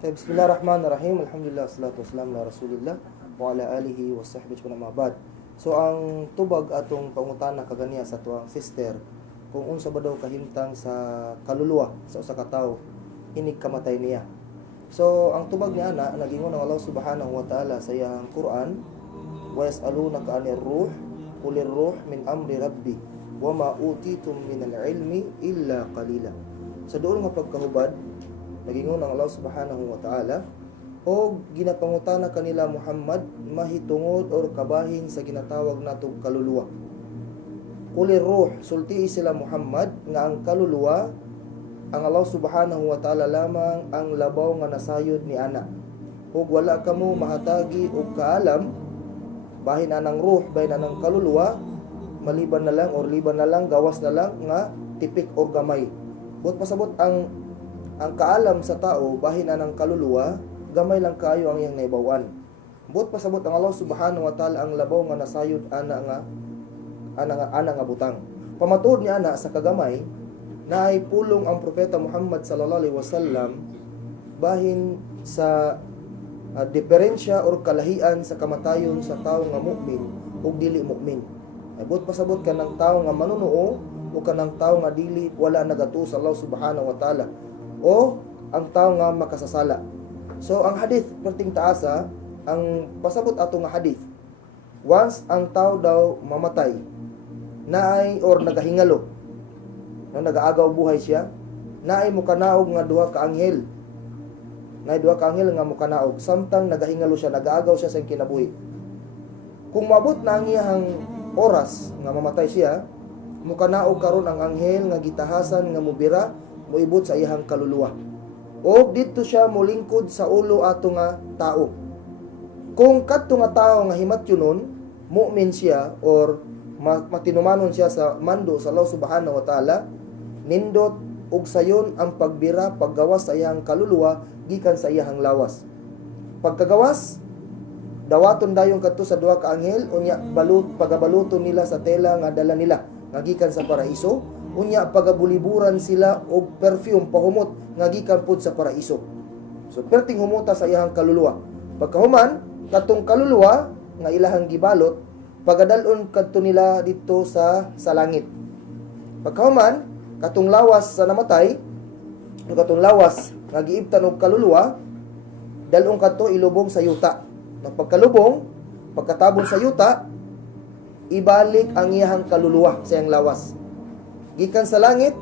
Bismillahirrahmanirrahim. Alhamdulillah, salatu wassalamu ala Rasulillah wa ala alihi wa sahbihi wa mabad. So ang tubag atong pangutana kaganiya sa tuang sister kung unsa ba daw kahimtang sa kaluluwa sa usa ka tawo inig kamatay niya. So ang tubag niya ana nagingon ng Allah Subhanahu wa Ta'ala sa iyang Quran, wa yas'alunaka 'anir ruh qulir ruh min amri rabbi wa ma utitum minal ilmi illa qalila. Sa duol nga pagkahubad nagingon ang Allah Subhanahu wa Ta'ala o ginapangutana kanila Muhammad mahitungod or kabahin sa ginatawag natong kaluluwa. Kulir ruh, sulti sila Muhammad nga ang kaluluwa ang Allah Subhanahu wa Ta'ala lamang ang labaw nga nasayod ni ana. Ug wala kamo mahatagi og kaalam bahin anang ruh bahin anang kaluluwa maliban na lang or liban na lang gawas na lang nga tipik or gamay. But pasabot ang kaalam sa tao bahin na ng kaluluwa gamay lang kaayo ang iyang naibawan. But pasabot ang Allah Subhanahu wa Ta'ala ang labaw nga nasayod ana nga butang. Pamatuod niya ana sa kagamay na ay pulong ang propeta Muhammad sallallahu alaihi wasallam bahin sa diferensya or kalahian sa kamatayon sa tawo nga mu'min ug dili mu'min. Ay but pasabot ka ng tawo nga manunuo o kanang tawo nga dili wala nagatuo sa Allah Subhanahu wa Ta'ala o ang tao nga makasasala. So ang hadith perting taasa ang pasabot ato nga hadith once ang tao daw mamatay naay or nagahingalo na nagaagaw buhay siya naay mukanaog nga duha ka anghel nga mukanaog samtang nagahingalo siya nagaagaw siya sa kinabuhi. Kung mabot na ang iyang oras nga mamatay siya mukanaog karon ang anghel nga gitahasan nga mubira moibot sa iyang kaluluwa. O dito siya molingkod sa ulo ato nga tao. Kung kadto nga tao nga himatyonon, mu'min siya or matinumanon siya sa mando sa Allah Subhanahu wa Ta'ala, nindot ug sayon ang pagbira paggawas sa iyang kaluluwa gikan sa iyang lawas. Pagkagawas, dawaton dayon kadto sa duha ka anghel unya pagabaluton nila sa tela nga dala nila nga gikan sa paraiso. Unya pagabuliburan sila og perfume pahumot nga gikan pud sa paraiso. So perting humuta sa iyang kaluluwa. Pagkahuman katong kaluluwa nga ilahang gibalot pagadalon kadto nila dito sa langit. Pagkahuman katong lawas sa namatay katong lawas nga giibtan og kaluluwa dalon kadto ilubong sa yuta. Nang pagkalubong pagkatabon sa yuta ibalik ang iyang kaluluwa sa iyang lawas. Gikan sa langit,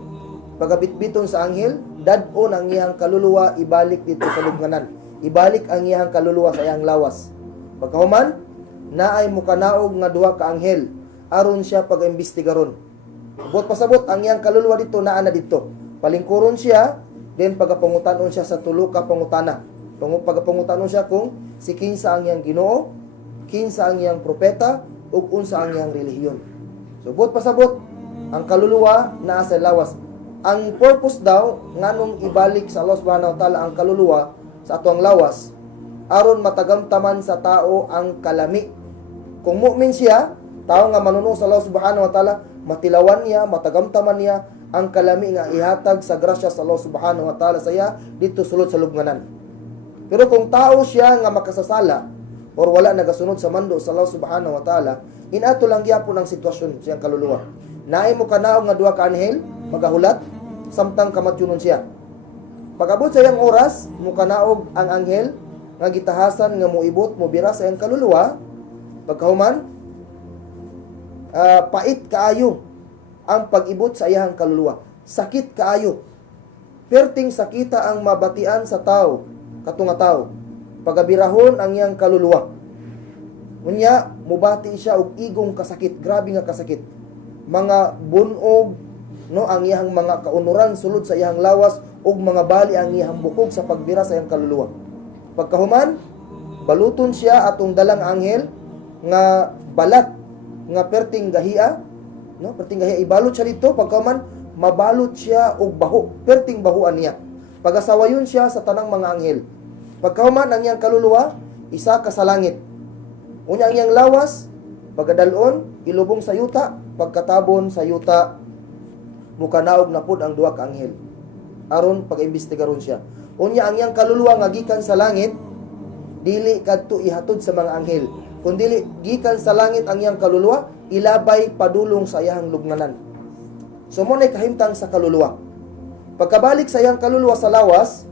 pagabitbiton sa anghel, dadon ang iyang kaluluwa ibalik dito sa lubnganan. Ibalik ang iyang kaluluwa sa iyang lawas. Pagkahuman, naay mukanaog nga duha ka anghel aron siya pag-imbestigaron. Bot pasabot ang iyang kaluluwa dito naa na dito. Palingkuron siya, then pagapangutanon siya sa tulo ka pangutana. Pagapangutanon siya kung si kinsa ang iyang Ginoo, kinsa ang iyang propeta, ug unsa ang iyang relihiyon. So bot pasabot ang kaluluwa naa sa lawas. Ang purpose daw nganong ibalik sa Allah Subhanahu wa Ta'ala ang kaluluwa sa atong lawas aron matagamtaman sa tao ang kalami. Kung mu'min siya, tao nga manunong sa Allah Subhanahu wa Ta'ala, matilawan niya, matagamtaman niya ang kalami nga ihatag sa grasya sa Allah Subhanahu wa Ta'ala saya dito sulod sa lubnganan. Pero kung tao siya nga makasasala or wala nagasunod sa mando sa Allah Subhanahu wa Ta'ala, inato lang gyapon ang sitwasyon siyang kaluluwa. Naay mo kanaog nga duha ka anghel magahulat samtang kamatyonon siya. Pag-abot sa iyang oras, mo kanaog ang anghel nga gitahasan nga moibot mobira sa iyang kaluluwa. Pagkahuman, pait kaayo ang pag-ibot sa iyang kaluluwa. Sakit kaayo. Perting sakita ang mabatian sa tao, katong nga tao. Pagabirahon ang iyang kaluluwa. Unya, mubati siya og igong kasakit, grabe nga kasakit. Mga bunog no ang iyang mga kaunuran sulod sa iyang lawas ug mga bali ang iyang bukog sa pagbira sa iyang kaluluwa. Pagkahuman, baluton siya atong dalang anghel nga balat nga perting gahia, no? Perting gahia ibalot siya dito pagkahuman mabalot siya og baho, perting bahuan niya. Pagasawayon siya sa tanang mga anghel. Pagkahuman ang iyang kaluluwa isa ka sa langit. Unya ang iyang lawas pagkadalon ilubong sa yuta, pagkatabon sa yuta mukanaog na pud ang duha ka anghel aron pag-imbestigaron siya. Unya ang iyang kaluluwa nga gikan sa langit, dili kadto ihatod sa mga anghel. Kun dili gikan sa langit ang iyang kaluluwa, ilabay padulong sa iyang lubnganan. So mo nay kahimtang sa kaluluwa. Pagkabalik sa iyang kaluluwa sa lawas,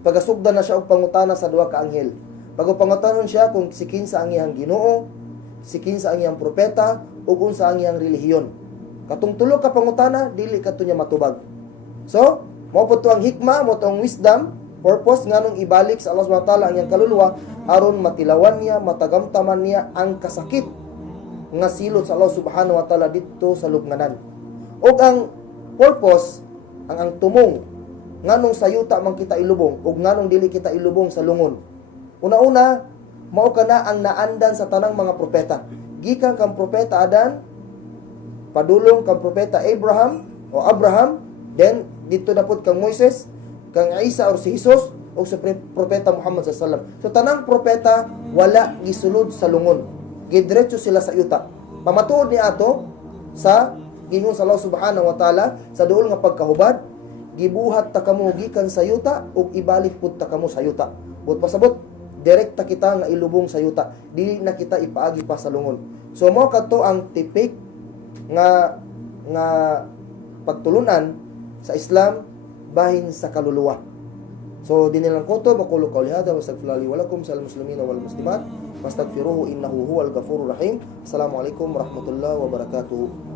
pagasugdan na siya og pangutana sa duha ka anghel. Pagpangutanon siya kung si kinsa ang iyang Ginoo, si kinsa ang iyang propeta, ug unsa ang iyang relihiyon. Katong tulo ka pangutana, dili kadto niya matubag. So, mao po to ang hikma, mo to ang wisdom, purpose nganong ibalik sa Allah Subhanahu wa taala ang iyang kaluluwa aron matilawan niya, matagamtaman niya ang kasakit nga silot sa Allah Subhanahu wa taala dito sa lubnganan. Og ang purpose, ang tumong nganong sayuta man kita ilubong ug nganong dili kita ilubong sa lungon. Una-una, mao kana ang naandan sa tanang mga propeta. Gikan kang propeta Adan, padulong kang propeta Abraham, then dito na pud kang Moises, kang Isa or si Jesus o sa propeta Muhammad sallallahu alaihi wasallam. So tanang propeta wala gisulod sa lungon. Gidretso sila sa yuta. Pamatuod ni ato sa gingon sa Allah Subhanahu wa taala sa duol nga pagkahubad, gibuhat ta kamo gikan sa yuta ug ibalik pud ta kamo sa yuta. But pasabot direkta kita nga ilubong sa yuta, dili na kita ipaagi pa sa lungon. So mo kadto ang tipik nga pagtulunan sa Islam bahin sa kaluluwa. So dinilang ko to makulo qawli hada wa astaghfirullahi wa lakum sal muslimina wal muslimat fastaghfiruhu innahu huwal ghafurur rahim. Assalamu alaikum warahmatullahi wabarakatuh.